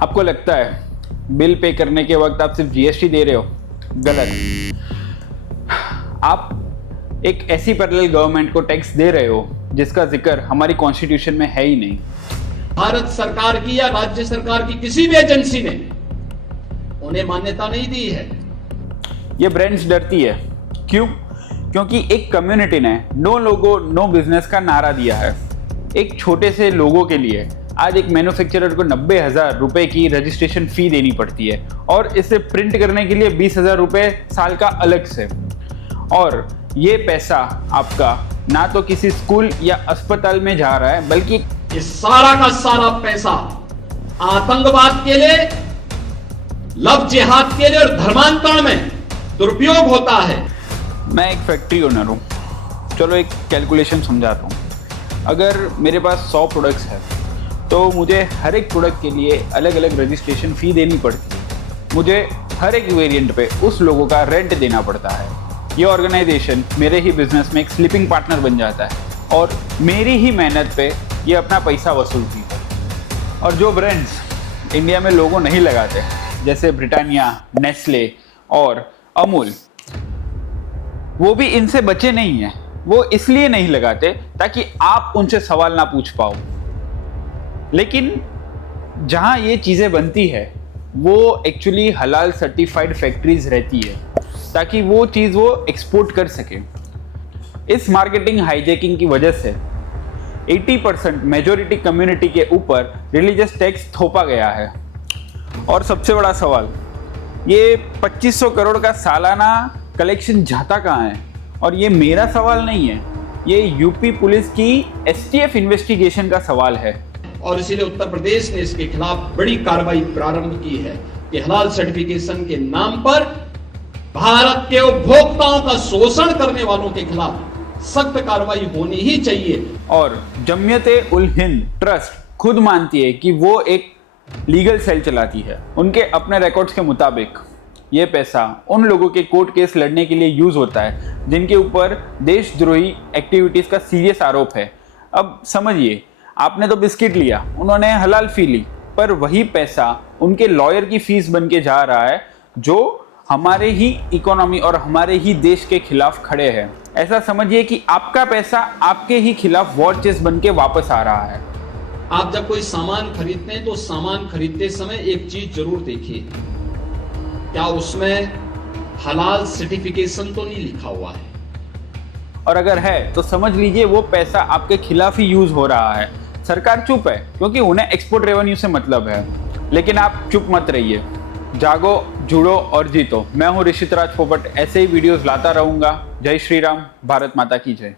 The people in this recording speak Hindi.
आपको लगता है बिल पे करने के वक्त आप सिर्फ जीएसटी दे रहे हो? गलत। आप एक ऐसी पैरेलल गवर्नमेंट को टैक्स दे रहे हो जिसका जिक्र हमारी कॉन्स्टिट्यूशन में है ही नहीं। भारत सरकार की या राज्य सरकार की किसी भी एजेंसी ने उन्हें मान्यता नहीं दी है। ये ब्रांड्स डरती है। क्यों? क्योंकि एक कम्युनिटी ने नो लोगो नो बिजनेस का नारा दिया है। एक छोटे से लोगों के लिए आज एक मैन्युफैक्चरर को 90,000 रुपए की रजिस्ट्रेशन फी देनी पड़ती है और इसे प्रिंट करने के लिए 20,000 रुपए साल का अलग से। और ये पैसा आपका ना तो किसी स्कूल या अस्पताल में जा रहा है, बल्कि ये सारा का सारा पैसा आतंकवाद के लिए, लव जिहाद के लिए और धर्मांतरण में दुरुपयोग होता है। मैं एक फैक्ट्री ओनर हूँ। चलो एक कैलकुलेशन समझाता हूँ। अगर मेरे पास 100 प्रोडक्ट्स हैं तो मुझे हर एक प्रोडक्ट के लिए अलग अलग रजिस्ट्रेशन फ़ी देनी पड़ती है। मुझे हर एक वेरिएंट पे उस लोगों का रेंट देना पड़ता है। ये ऑर्गेनाइजेशन मेरे ही बिजनेस में एक स्लीपिंग पार्टनर बन जाता है और मेरी ही मेहनत पे ये अपना पैसा वसूलती है। और जो ब्रांड्स इंडिया में लोगो नहीं लगाते, जैसे ब्रिटानिया, नेस्ले और अमूल, वो भी इनसे बचे नहीं हैं। वो इसलिए नहीं लगाते ताकि आप उनसे सवाल ना पूछ पाओ। लेकिन जहां ये चीज़ें बनती है वो एक्चुअली हलाल सर्टिफाइड फैक्ट्रीज रहती है ताकि वो चीज़ वो एक्सपोर्ट कर सके। इस मार्केटिंग हाईजैकिंग की वजह से 80% मेजॉरिटी कम्युनिटी के ऊपर रिलीजियस टैक्स थोपा गया है। और सबसे बड़ा सवाल, ये 2500 करोड़ का सालाना कलेक्शन जाता कहाँ है? और ये मेरा सवाल नहीं है, ये यूपी पुलिस की एसटीएफ इन्वेस्टिगेशन का सवाल है। और इसीलिए उत्तर प्रदेश ने इसके खिलाफ बड़ी कार्रवाई प्रारंभ की है कि हलाल सर्टिफिकेशन के नाम पर भारत के उपभोक्ताओं का शोषण करने वालों के खिलाफ सख्त कार्रवाई होनी ही चाहिए। और जमियते उल हिंद ट्रस्ट खुद मानती है कि वो एक लीगल सेल चलाती है। उनके अपने रिकॉर्ड्स के मुताबिक ये पैसा उन लोगों के कोर्ट केस लड़ने के लिए यूज होता है जिनके ऊपर देशद्रोही एक्टिविटीज का सीरियस आरोप है। अब समझिए, आपने तो बिस्किट लिया, उन्होंने हलाल फी ली, पर वही पैसा उनके लॉयर की फीस बन के जा रहा है जो हमारे ही इकोनॉमी और हमारे ही देश के खिलाफ खड़े हैं। ऐसा समझिए कि आपका पैसा आपके ही खिलाफ वॉर चेस्ट बन के वापस आ रहा है। आप जब कोई सामान खरीदते हैं तो सामान खरीदते समय एक चीज जरूर देखिए, क्या उसमें हलाल सर्टिफिकेशन तो नहीं लिखा हुआ है। और अगर है तो समझ लीजिए वो पैसा आपके खिलाफ ही यूज हो रहा है। सरकार चुप है क्योंकि उन्हें एक्सपोर्ट रेवेन्यू से मतलब है। लेकिन आप चुप मत रहिए, जागो, जुड़ो और जीतो। मैं हूं ऋषित राज पोपट, ऐसे ही वीडियोस लाता रहूंगा। जय श्री राम, भारत माता की जय।